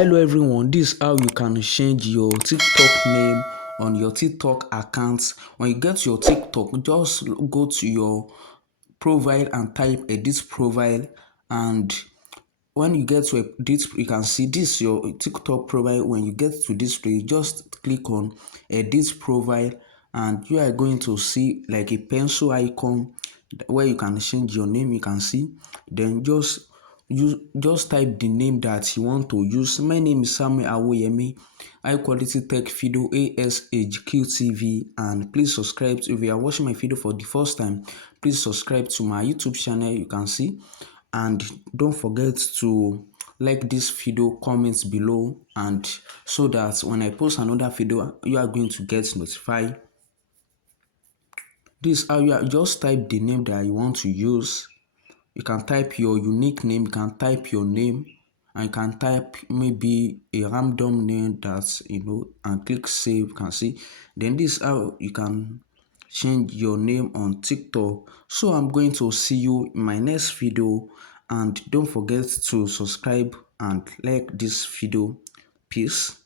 Hello everyone, this is how you can change your TikTok name on your TikTok account. When you get to your TikTok, just go to your profile and type edit profile, and when you get to edit, you can see this your TikTok profile. When you get to this page, just click on edit profile, and you are going to see like a pencil icon where you can change your name. You can see, then just type the name that you want to use. My name is Samuel Awoyemi, high quality tech video H-QTV, and please subscribe. If you are watching my video for the first time, please subscribe to my YouTube channel. You can see, and don't forget to like this video, comment below, and so that when I post another video, you are going to get notified. This how you just type the name that you want to use. You can type your unique name, you can type your name, and you can type maybe a random name that and click save. You can see, then this is how you can change your name on TikTok. So I'm going to see you in my next video, and don't forget to subscribe and like this video. Peace.